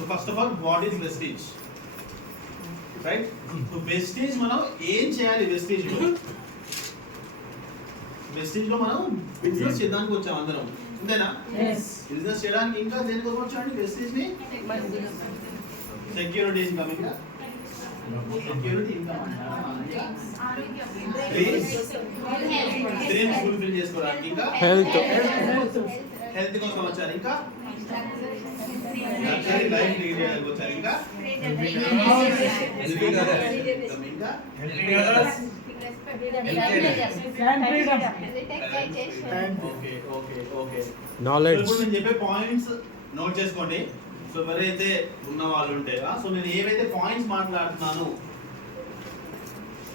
So first of all what is Vestige right so Vestige మనం ఏం చేయాలి వెస్టేజ్లో వెస్టేజ్లో మనం బిజినెస్ చేయడానికి వచ్చాం అందరం అంతేనా బిజినెస్ చేయడానికి ఇంకా దేనికోసం వచ్చామండి వెస్టేజ్ని సెక్యూరిటీ ఇన్కమ్ ఇంకా సెక్యూరిటీ ఇన్కమ్ డ్రీమ్స్ ఫుల్ఫిల్ చేసుకోవడానికి ఇంకా హెల్త్ హెల్త్ కోసం వచ్చారు ఇంకా ఇంకా? నాలెడ్జ్ ఇప్పుడు నేను చెప్పే పాయింట్స్ నోట్ చేసుకోండి. సో ఎవరైతే ఉన్న వాళ్ళు ఉంటే సో నేను ఏవైతే పాయింట్స్ మాట్లాడుతున్నాను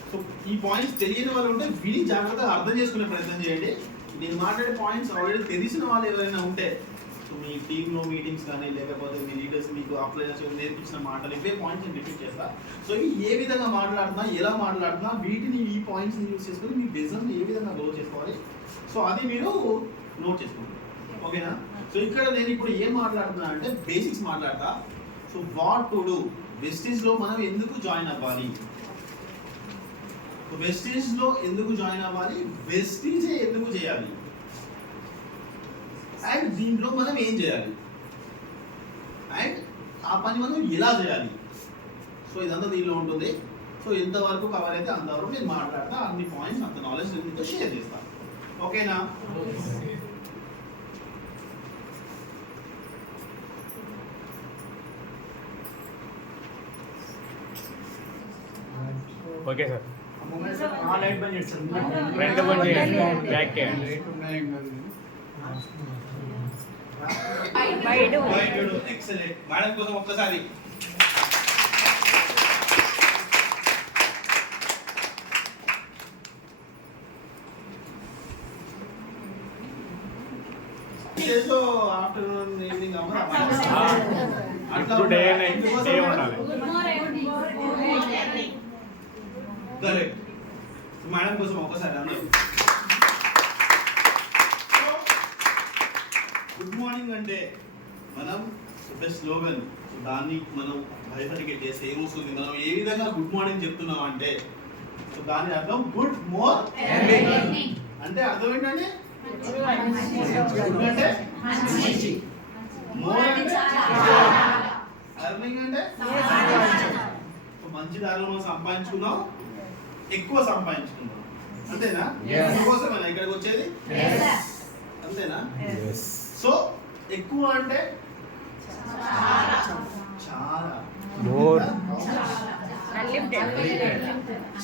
సో ఈ పాయింట్స్ తెలియని వాళ్ళు ఉంటే విని జాగ్రత్తగా అర్థం చేసుకునే ప్రయత్నం చేయండి. నేను మాట్లాడే పాయింట్స్ ఆల్రెడీ తెలిసిన వాళ్ళు ఎవరైనా ఉంటే మీ టీంలో మీటింగ్స్ కానీ లేకపోతే మీ లీడర్స్ మీకు అప్లై చేసి నేర్పించిన మాటలు ఇవే పాయింట్స్ నేను రిపీట్ చేస్తా. సో ఏ విధంగా మాట్లాడుతున్నా ఎలా మాట్లాడుతున్నా వీటిని ఈ పాయింట్స్ యూస్ చేసుకొని మీ బిజినెస్ ఏ విధంగా గ్రో చేసుకోవాలి. సో అది మీరు నోట్ చేసుకోండి. ఓకేనా సో ఇక్కడ నేను ఇప్పుడు ఏం మాట్లాడుతున్నా అంటే బేసిక్స్ మాట్లాడతా. సో వాట్ టు డూ వెస్టీజ్లో మనం ఎందుకు జాయిన్ అవ్వాలి? వెస్టీజ్లో ఎందుకు జాయిన్ అవ్వాలి? వెస్టీజే ఎందుకు చేయాలి? అండ్ దీంట్లో మనం ఏం చేయాలి? అండ్ ఆ పని మనం ఎలా చేయాలి. సో ఇదంతా దీనిలో ఉంటుంది. సో ఎంతవరకు కవర్ అయితే అంతవరకు నేను మాట్లాడతా. అన్ని పాయింట్స్ అంత నాలెడ్జ్ మీతో షేర్ చేస్తాను ఓకేనా ఓకే సార్ ఆ లైట్ బంద్ చేసి సార్ రెండు బంద్ చేయండి. బ్యాక్ చేయండి. ఎక్సలెంట్ మేడం కోసం ఒక్కసారి ఏదో ఆఫ్టర్నూన్ ఈవినింగ్ ఇప్పుడు డే నైట్ డే ఉండాలి. కరెక్ట్ మేడం కోసం ఒక్కసారి అందరూ గుడ్ మార్నింగ్ అంటే మనం ఒక స్లోగన్ దాన్ని మనం బైఫర్టికేట్ చేస్తే ఏమొస్తుంది మనం ఏ విధంగా గుడ్ మార్నింగ్ చెప్తున్నాం అంటే సో దాని అర్థం గుడ్ మోర్ అంటే అర్థం ఏంటంటే అంటే మోర్ అంటే అర్నింగ్ అంటే? సో మంచి దారిలో మనం సంపాదించుకున్నాం ఎక్కువ సంపాదించుకున్నాం. అంతేనా. అందుకోసమేనా ఇక్కడికి వచ్చేది? అంతేనా? సో ఎక్కువ అంటే చాలా.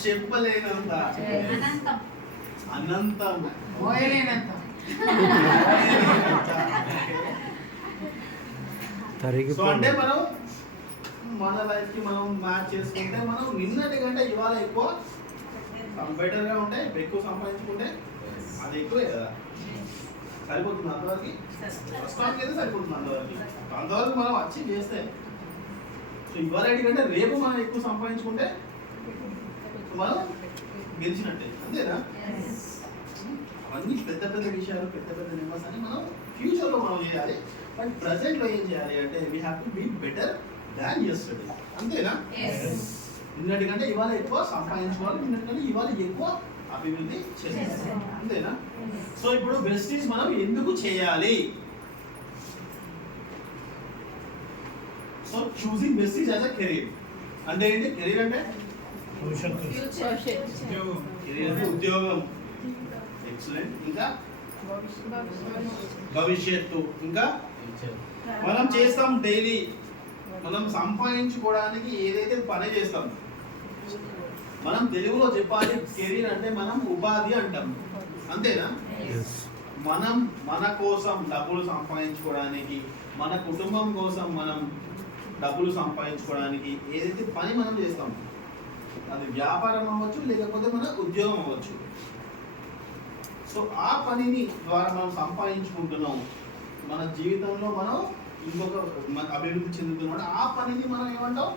చెప్పలేనంత. అనంతం. అంటే మనం మన లైఫ్కి మనం మ్యాచ్ చేసుకుంటే మనం నిన్నటి కంటే ఇవాళ ఎక్కువ బెటర్గా ఉంటే ఎక్కువ సంపాదించుకుంటే అది ఎక్కువే కదా. సరిపోతుంది అంతవరకు ప్రస్తుతానికి అయితే సరిపోతుంది అంతవరకు అంతవరకు మనం అచీవ్ చేస్తే. సో ఇవాళ కంటే రేపు మనం ఎక్కువ సంపాదించుకుంటే మనం గెలిచినట్టే. అంతేనా? అవన్నీ పెద్ద పెద్ద విషయాలు పెద్ద పెద్ద నెంబర్స్ అని మనం ఫ్యూచర్లో మనం చేయాలి. బట్ ప్రెసెంట్లో ఏం చేయాలి అంటే we have to be better than yesterday అంతేనా? నిన్నటికంటే ఇవాళ ఎక్కువ సంపాదించుకోవాలి నిన్నటికంటే ఇవాళ ఎక్కువ అభివృద్ధి చేయాలి. అంతేనా? సో ఇప్పుడు వెస్టీజ్ మనం ఎందుకు చేయాలి? So choosing Vestige as a career అంటే ఏంటి? కెరీర్ అంటే? కెరీర్ అంటే ఉద్యోగం. ఎక్సలెంట్ ఇంకా? భవిష్యత్తు. ఇంకా? మనం చేస్తాం డైలీ మనం సంపాదించుకోవడానికి ఏదైతే పని చేస్తాం. మనం తెలుగులో చెప్పాలి కెరీర్ అంటే మనం ఉపాధి అంటాం. అంతేనా? మనం మన కోసం డబ్బులు సంపాదించుకోవడానికి మన కుటుంబం కోసం మనం డబ్బులు సంపాదించుకోవడానికి ఏదైతే పని మనం చేస్తాం అది వ్యాపారం అవ్వచ్చు లేకపోతే మన ఉద్యోగం అవ్వచ్చు. సో ఆ పనిని ద్వారా మనం సంపాదించుకుంటున్నాం. మన జీవితంలో మనం ఇంకొక అభివృద్ధి చెందుతున్నాం ఆ పనిని మనం ఏమంటాం?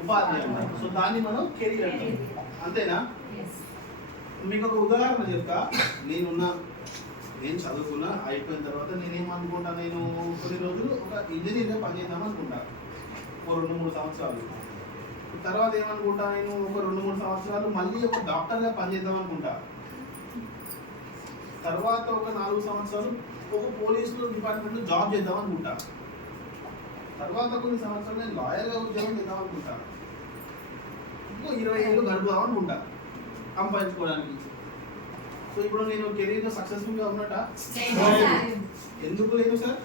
ఉపాధి అంటాం సో దాన్ని మనం కెరీర్ అంటాం. అంతేనా? మీకు ఒక ఉదాహరణ చెప్తా. నేనున్నా నేను చదువుకున్నా అయిపోయిన తర్వాత నేనేమనుకుంటా నేను కొన్ని రోజులు ఒక ఇంజనీర్గా పనిచేద్దాం అనుకుంటా. ఒక రెండు మూడు సంవత్సరాలు. తర్వాత ఏమనుకుంటా? నేను ఒక రెండు మూడు సంవత్సరాలు మళ్ళీ ఒక డాక్టర్గా పనిచేద్దాం అనుకుంటా. తర్వాత ఒక నాలుగు సంవత్సరాలు ఒక పోలీస్ డిపార్ట్మెంట్లో జాబ్ చేద్దాం అనుకుంటా. తర్వాత కొన్ని సంవత్సరాలు నేను లాయర్గా ఉద్యోగం చేద్దాం అనుకుంటా. ఇంకో ఇరవై ఏళ్ళు గడుపుదాం అనుకుంటా. సంపాదించుకోవడానికి. సో ఇప్పుడు నేను కెరీర్లో సక్సెస్ఫుల్గా ఉన్నట్ట? ఎందుకు లేదు సార్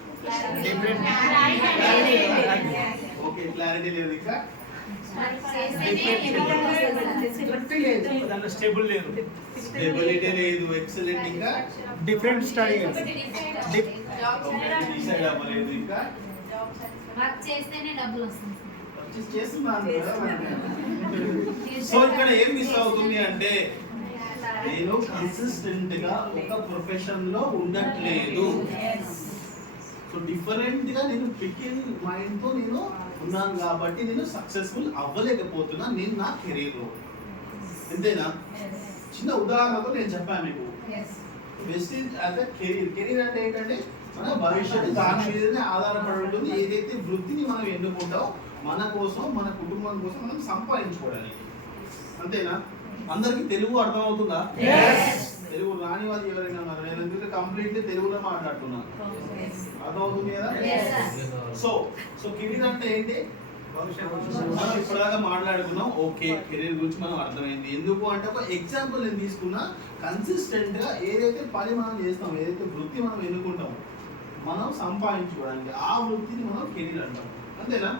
ఓకే క్లారిటీ లేదు. ఇంకా? దాంట్లో స్టేబుల్ లేదు. స్టెబిలిటీ లేదు ఎక్సలెంట్ ఇంకా? డిఫరెంట్ స్టడీ డిసైడ్ అవ్వలేదు ఇంకా? వర్క్ చేస్తేనే డబ్బులు వస్తుంది. చేస్తున్నాను. సో ఇక్కడ ఏం మిస్ అవుతుంది అంటే నేను కన్సిస్టెంట్గా ఒక ప్రొఫెషన్లో ఉండట్లేదు. సో డిఫరెంట్గా నేను పికిల్ మైండ్తో నేను ఉన్నాను కాబట్టి నేను సక్సెస్ఫుల్ అవ్వలేకపోతున్నా. నేను నా కెరీర్లో. అంతేనా చిన్న ఉదాహరణతో నేను చెప్పాను మీకు. Vestige as a career career అంటే ఏంటంటే మన భవిష్యత్తు దాని మీదనే ఆధారపడి ఉంటుంది. ఏదైతే వృత్తిని మనం ఎన్నుకుంటామో మన కోసం మన కుటుంబం కోసం మనం సంపాదించుకోవడానికి. అంతేనా? అందరికి తెలుగు అర్థమవుతుందా? తెలుగు రాని వాళ్ళు ఎవరైనా ఉన్నారు. నేను ఎందుకంటే కంప్లీట్లీ తెలుగులో మాట్లాడుతున్నాను అర్థమవుతుంది కదా? సో సో కెరీర్ అంటే ఏంటి? మనం ఇప్పటిదాకా మాట్లాడుకున్నాం. ఓకే కెరీర్ గురించి మనం అర్థమైంది. ఎందుకు అంటే ఒక ఎగ్జాంపుల్ నేను తీసుకున్నా. కన్సిస్టెంట్గా ఏదైతే పని మనం చేస్తాం ఏదైతే వృత్తి మనం ఎన్నుకుంటాం మనం సంపాదించుకోవడానికి ఆ వృత్తిని మనం కెరీర్ అంటాం. అంతేనా?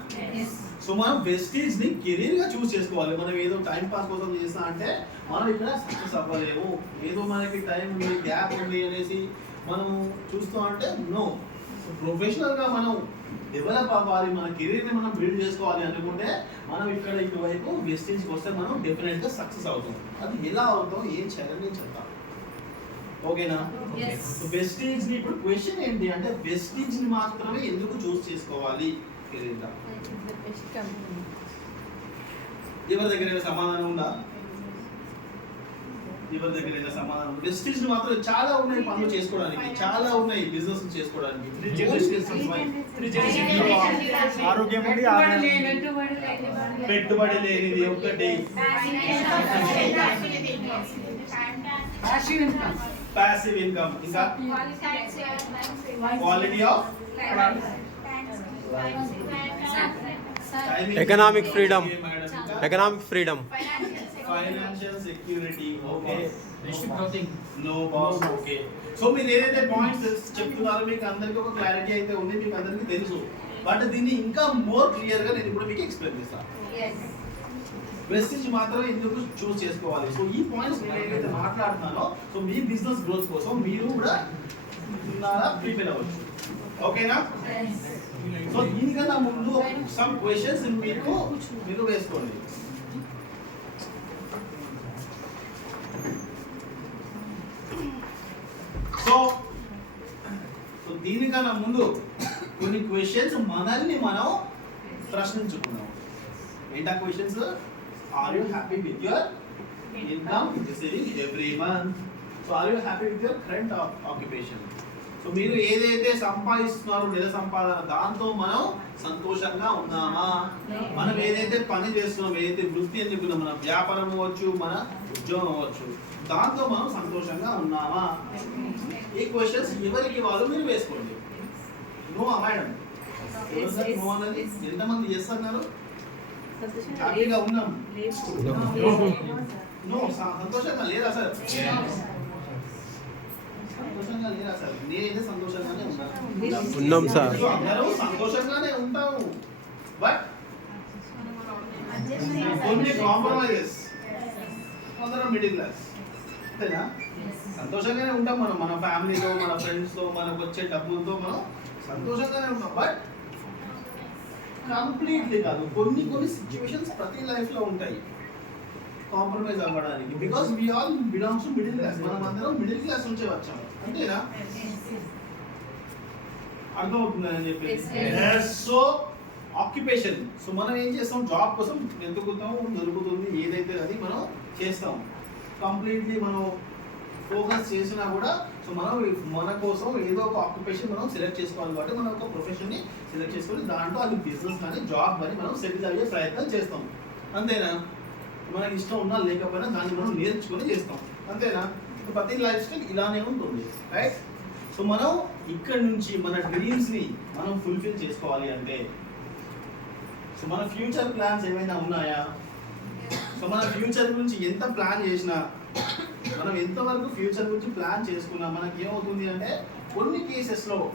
సో మనం వెస్టేజ్ని కెరీర్గా చూస్ చేసుకోవాలి. మనం ఏదో టైం పాస్ కోసం చేస్తా అంటే మనం ఇక్కడ సక్సెస్ అవ్వలేము. ఏదో మనకి టైం ఉంది గ్యాప్ ఉంది అనేసి మనం చూస్తాం అంటే నో ప్రొఫెషనల్గా మనం డెవలప్ అవ్వాలి. మన కెరీర్ని మనం బిల్డ్ చేసుకోవాలి అనుకుంటే మనం ఇక్కడ ఇటువైపు వెస్టేజ్ వస్తే మనం డెఫినెట్గా సక్సెస్ అవుతాం. అది ఎలా అవుతాం? ఏం చేయాలని నేను చెప్తాను ఓకేనా? Yes. వెస్టేజ్ని ఇప్పుడు క్వశ్చన్ ఏంటి? అంటే వెస్టేజ్ని మాత్రమే ఎందుకు చూస్ చేసుకోవాలి? ఎవరి దగ్గర సమాధానం ఉందా? ఎవరి దగ్గర సమాధానం వెస్టేజ్ మాత్రం చాలా ఉన్నాయి పనులు చేసుకోవడానికి చాలా ఉన్నాయి బిజినెస్ చేసుకోవడానికి. ఆరోగ్యం పెట్టుబడి లేనిది ఒకటి ప్యాసివ్ ఇన్కమ్ ఇంకా quality of Economic freedom. Economic freedom financial security okay no boss okay so మీరు ఏదైతే పాయింట్స్ చెప్తున్నారో మీకు అందరికీ ఒక క్లారిటీ అయితే ఉంది మీకు అందరికీ తెలుసు. బట్ దీన్ని ఇంకా మోర్ క్లియర్గా నేను ఇప్పుడు మీకు ఎక్స్ప్లెయిన్ చేస్తాను వెస్టిజ్ మాత్రమే ఎందుకు చూస్ చేసుకోవాలి? సో ఈ పాయింట్స్ నేను ఏదైతే మాట్లాడుతున్నానో సో మీ బిజినెస్ గ్రోత్ కోసం మీరు కూడా ప్రిపేర్ అవ్వచ్చు. ఓకేనా సో దీనికన్నా ముందు సమ్ క్వశ్చన్స్ మీకు మీరు వేసుకోండి. సో సో దీనికన్నా ముందు కొన్ని క్వశ్చన్స్ మనల్ని మనం ప్రశ్నించుకున్నాం ఏంటా questions are you happy with your income receiving every month so are you happy with your current occupation so మీరు ఏదైతే సంపాదిస్తున్నారో నెల సంపాదన దాంతో మనం సంతోషంగా ఉన్నామా? మనం ఏదైతే పని చేస్తున్నాం ఏదైతే వృత్తి ఎన్నుకున్నాం మన వ్యాపారం అవ్వచ్చు మన ఉద్యోగం అవ్వచ్చు దాంతో మనం సంతోషంగా ఉన్నామా? ఈ క్వశ్చన్స్ ఎవరికి వాళ్ళు మీరు వేసుకోండి. నో మేడం నో అన్నది? ఎంతమంది ఎస్ అన్నారు? హ్యాపీగా ఉన్నాం. నో సంతోషంగా లేదా సార్ సంతోషంగా లేరా సార్ నేనైతే సంతోషంగానే ఉన్నాను ఉన్నాం. సార్. సంతోషంగానే ఉంటాము. బట్ కొన్ని కాంప్రమైజెస్ కొందరు మిడిల్ క్లాస్ అంతేనా? సంతోషంగానే ఉంటాం మనం మన ఫ్యామిలీలో మన ఫ్రెండ్స్తో మనకు వచ్చే డబ్బులతో మనం సంతోషంగానే ఉంటాం బట్ కంప్లీట్లీ కాదు. కొన్ని కొన్ని సిచ్యువేషన్స్ ప్రతి లైఫ్లో ఉంటాయి. కాంప్రమైజ్ అవ్వడానికి. Because we all belongs to middle class మనం అందరం మిడిల్ క్లాస్ నుంచే వచ్చాము అంతేనా అర్థమవుతుందని. చెప్పేసి. సో ఆక్యుపేషన్ సో మనం ఏం చేస్తాం? జాబ్ కోసం వెతుకుతాం దొరుకుతుంది ఏదైతే అది మనం చేస్తాం కంప్లీట్లీ మనం ఫోకస్ చేసినా కూడా సో మనం మన కోసం ఏదో ఒక ఆక్యుపేషన్ మనం సెలెక్ట్ చేసుకోవాలి కాబట్టి మనం ఒక ప్రొఫెషన్ని సెలెక్ట్ చేసుకొని దాంట్లో అది బిజినెస్ కానీ జాబ్ కానీ మనం సెటిల్ అయ్యే ప్రయత్నం చేస్తాం. అంతేనా? మనకి ఇష్టం ఉన్నా లేకపోయినా దాన్ని మనం నేర్చుకొని చేస్తాం. అంతేనా? ప్రతి లైఫ్ స్టైల్ ఇలానే ఉంటుంది రైట్ సో మనం ఇక్కడ నుంచి మన డ్రీమ్స్ని మనం ఫుల్ఫిల్ చేసుకోవాలి అంటే సో మన ఫ్యూచర్ ప్లాన్స్ ఏమైనా ఉన్నాయా? సో మన ఫ్యూచర్ గురించి ఎంత ప్లాన్ చేసినా మనం ఎంతవరకు ఫ్యూచర్ గురించి ప్లాన్ చేసుకున్నా మనకి ఏమవుతుంది అంటే కొన్ని కేసెస్లో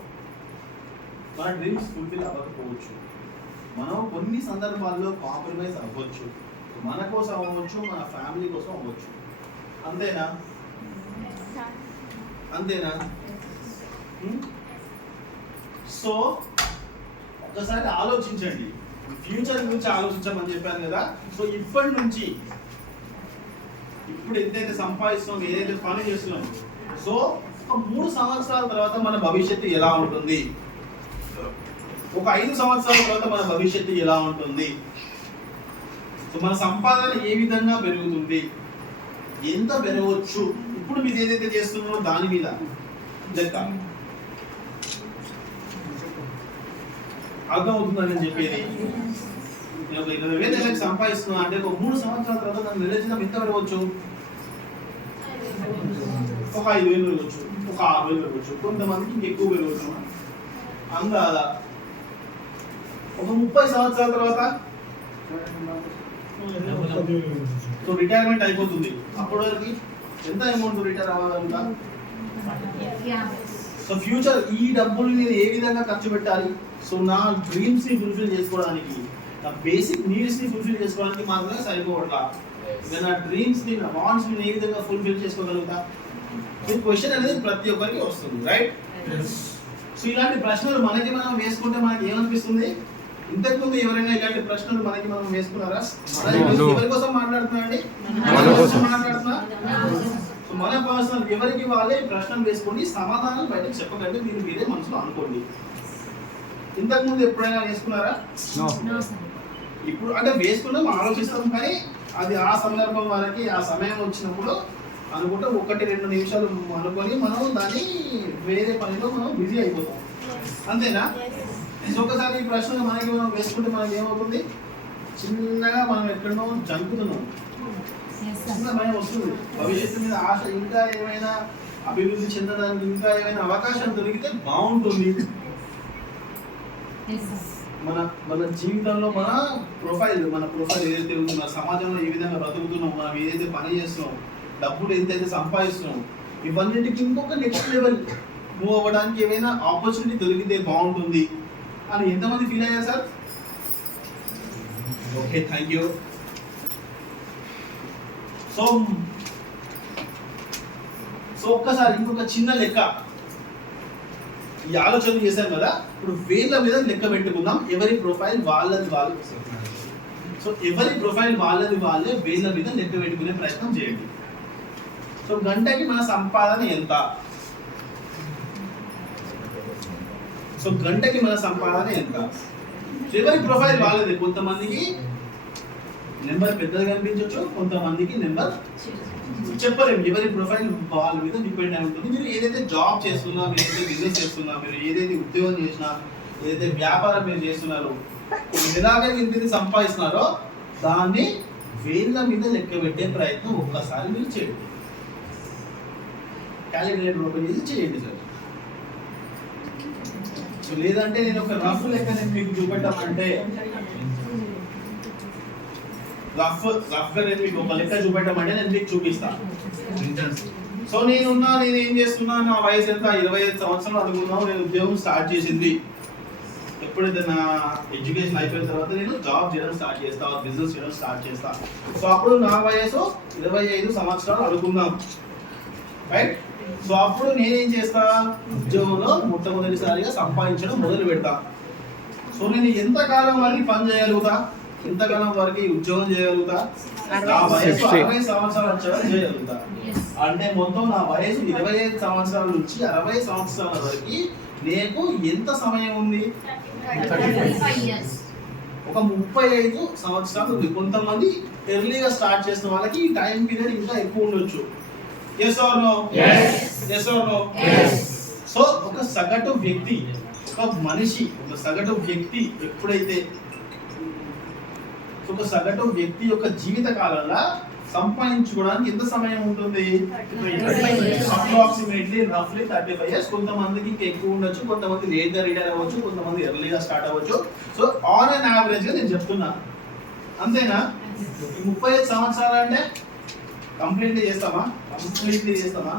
మన డ్రీమ్స్ ఫుల్ఫిల్ అవ్వకపోవచ్చు. మనం కొన్ని సందర్భాల్లో కాంప్రమైజ్ అవ్వచ్చు. మన కోసం అవ్వచ్చు మన ఫ్యామిలీ కోసం అవ్వచ్చు. అంతేనా? అంతేనా? సో ఒకసారి ఆలోచించండి. ఫ్యూచర్ గురించి ఆలోచించమని చెప్పాను కదా. సో ఇప్పటి నుంచి ఇప్పుడు ఎంతైతే సంపాదిస్తున్నాం ఏదైతే పని చేస్తున్నాం సో ఒక మూడు సంవత్సరాల తర్వాత మన భవిష్యత్తు ఎలా ఉంటుంది? ఒక ఐదు సంవత్సరాల తర్వాత మన భవిష్యత్తు ఎలా ఉంటుంది? సో మన సంపాదన ఏ విధంగా పెరుగుతుంది? ఎంత పెరగవచ్చు? ఇప్పుడు మీరు ఏదైతే చేస్తున్నారో దాని మీద లెక్క అర్థమవుతుందని నేను చెప్పేది. నేను ఒక ఇరవై వేలు నెలకు సంపాదిస్తున్నా అంటే ఒక మూడు సంవత్సరాల తర్వాత నన్ను జీతం ఎంత పెరగవచ్చు ఒక ఐదు వేలు పెరగవచ్చు ఒక ఆరు వేలు పెరగవచ్చు కొంతమందికి ఇంకెక్కువ పెరగవచ్చు అందాదా ఒక ముప్పై సంవత్సరాల తర్వాత సో రిటైర్మెంట్ అయిపోతుంది. అప్పటి వరకు ఎంత అమౌంట్ రిటైర్ అవ్వగలుగుతా సో ఫ్యూచర్ ఈ డబ్బులు నేను ఏ విధంగా ఖర్చు పెట్టాలి? సో నా డ్రీమ్స్ని ఫుల్ఫిల్ చేసుకోవడానికి నా బేసిక్ నీడ్స్ని ఫుల్ఫిల్ చేసుకోవడానికి మాత్రమే సరిపోవట్లా? నేను నా డ్రీమ్స్ని నా వాంట్స్ని ఏ విధంగా ఫుల్ఫిల్ చేసుకోగలుగుతా? ఈ క్వశ్చన్ అనేది ప్రతి ఒక్కరికి వస్తుంది రైట్ సో ఇలాంటి ప్రశ్నలు మనకి మనం వేసుకుంటే మనకి ఏమనిపిస్తుంది? ఇంతకుముందు ఎవరైనా ఇలాంటి ప్రశ్నలు మనకి మనం వేసుకున్నారా. ఎవరి కోసం మాట్లాడుతున్నారండి మన కోసం. మాట్లాడుతున్నా? సో మన పర్సనల్ ఎవరికి వాళ్ళే ప్రశ్నలు వేసుకోండి సమాధానం బయటకు చెప్పకండి మీరు మీరే మనసులో అనుకోండి. ఇంతకు ముందు ఎప్పుడైనా వేసుకున్నారా? ఇప్పుడు అంటే వేసుకున్నాం ఆలోచిస్తాం కానీ అది ఆ సందర్భం వరకు ఆ సమయం వచ్చినప్పుడు అనుకుంటే ఒకటి రెండు నిమిషాలు అనుకొని మనం దాన్ని వేరే పనిలో మనం బిజీ అయిపోతాం. అంతేనా? సో ఒకసారి ఈ ప్రశ్నలు మనకి మనం వేసుకుంటే మనకి ఏమవుతుంది? చిన్నగా మనం ఎక్కడో జంకుతున్నాం చిన్న భయం వస్తుంది. భవిష్యత్తు మీద ఆశ ఇంకా ఏమైనా అభివృద్ధి చెందడానికి ఇంకా ఏమైనా అవకాశం దొరికితే బాగుంటుంది. మన మన జీవితంలో మన ప్రొఫైల్ మన ప్రొఫైల్ ఏదైతే ఉందో మన సమాజంలో ఏ విధంగా బ్రతుకుతున్నాం మనం ఏదైతే పని చేస్తున్నాం డబ్బులు ఎంతైతే సంపాదిస్తున్నాం ఇవన్నిటికి ఇంకొక నెక్స్ట్ లెవెల్ మూవ్ అవ్వడానికి ఏమైనా ఆపర్చునిటీ దొరికితే బాగుంటుంది. అని ఎంతమంది ఫీల్ అయ్యారు sir? Okay thank you so so ఒక్కసారి ఇంకొక చిన్న లెక్క. ఈ ఆలోచన చేశాం కదా ఇప్పుడు వేళ్ళ మీద లెక్క పెట్టుకుందాం. ఎవరి ప్రొఫైల్ వాళ్ళది వాళ్ళు సో ఎవరి ప్రొఫైల్ వాళ్ళది వాళ్ళే వేళ్ళ మీద లెక్క పెట్టుకునే ప్రయత్నం చేయండి. సో గంటకి మన సంపాదన ఎంత? సో గంటకి మన సంపాదన ఎంత? చివరి ప్రొఫైల్ వాళ్ళది? కొంతమందికి నెంబర్ పెద్దది కనిపించవచ్చు కొంతమందికి నెంబర్ చెప్పలేము ఎవరి ప్రొఫైల్ వాళ్ళ మీద డిపెండ్ అయి ఉంటుంది. మీరు ఏదైతే జాబ్ చేస్తున్నా మీరు ఏదైతే బిజినెస్ చేస్తున్నా మీరు ఏదైతే ఉద్యోగం చేసినా ఏదైతే వ్యాపారం మీరు చేస్తున్నారో మీరు ఎలాగైతే ఇంటిని సంపాదిస్తున్నారో దాన్ని వేళ్ళ మీద లెక్క పెట్టే ప్రయత్నం ఒక్కసారి మీరు చేయండి. క్యాలిక్యులేటర్ ఓపెన్ చేసి చేయండి సార్. లేదంటే నేను ఒక రఫ్ లెక్క నేను మీకు చూపెట్టామంటే రఫ్ రఫ్గా నేను మీకు ఒక లెక్క చూపెట్టమంటే నేను మీకు చూపిస్తాను సో నేనున్నా నేను ఏం చేస్తున్నా నా వయసు ఎంత? ఇరవై ఐదు సంవత్సరాలు అనుకున్నాను నేను ఉద్యోగం స్టార్ట్ చేసింది. ఎప్పుడైతే నా ఎడ్యుకేషన్ అయిపోయిన తర్వాత నేను జాబ్ చేయడం స్టార్ట్ చేస్తా బిజినెస్ చేయడం స్టార్ట్ చేస్తా. సో అప్పుడు నా వయసు ఇరవై ఐదు సంవత్సరాలు అనుకుందాం రైట్ సో అప్పుడు నేనేం చేస్తా? ఉద్యోగంలో మొట్టమొదటిసారిగా సంపాదించడం మొదలు పెడతా. సో నేను ఎంతకాలం వరకు పని చేయగలుగుతా? ఎంతకాలం వరకు ఉద్యోగం చేయగలుగుతా? నా వయసు 60. అరవై సంవత్సరాలు చేయగలుగుతా. అంటే మొత్తం నా వయసు ఇరవై ఐదు సంవత్సరాల నుంచి అరవై సంవత్సరాల వరకు నీకు ఎంత సమయం ఉంది? ఒక ముప్పై ఐదు సంవత్సరాలు కొంతమంది ఎర్లీగా స్టార్ట్ చేసిన వాళ్ళకి ఈ టైం పీరియడ్ ఇంకా ఎక్కువ ఉండొచ్చు. Yes or no yes or no so ఒక సగటు వ్యక్తి ఒక మనిషి ఒక సగటు వ్యక్తి ఎప్పుడైతే ఒక సగటు వ్యక్తి యొక్క జీవిత కాలంలో సంపాదించుకోవడానికి ఎంత సమయం ఉంటుంది? అప్రాక్సిమేట్లీ రఫ్లీ థర్టీ ఫైవ్ ఇయర్స్ కొంతమందికి ఇంకా ఎక్కువ ఉండొచ్చు కొంతమంది లేట్గా రిటైర్ అవ్వచ్చు కొంతమంది ఎర్లీగా స్టార్ట్ అవ్వచ్చు. సో ఆన్ అండ్ యావరేజ్గా నేను చెప్తున్నా. అంతేనా? ముప్పై ఐదు సంవత్సరాలు అంటే కంప్లీట్లీ చేస్తామా? కంప్లీట్లీ చేస్తామా?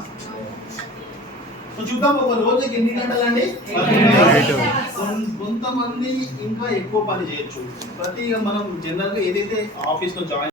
సో చూద్దాం ఒక రోజుకి ఎన్ని గంటలు. అండి కొంతమంది ఇంకా ఎక్కువ పని చేయొచ్చు. ప్రతి మనం జనరల్గా ఏదైతే ఆఫీస్లో జాయిన్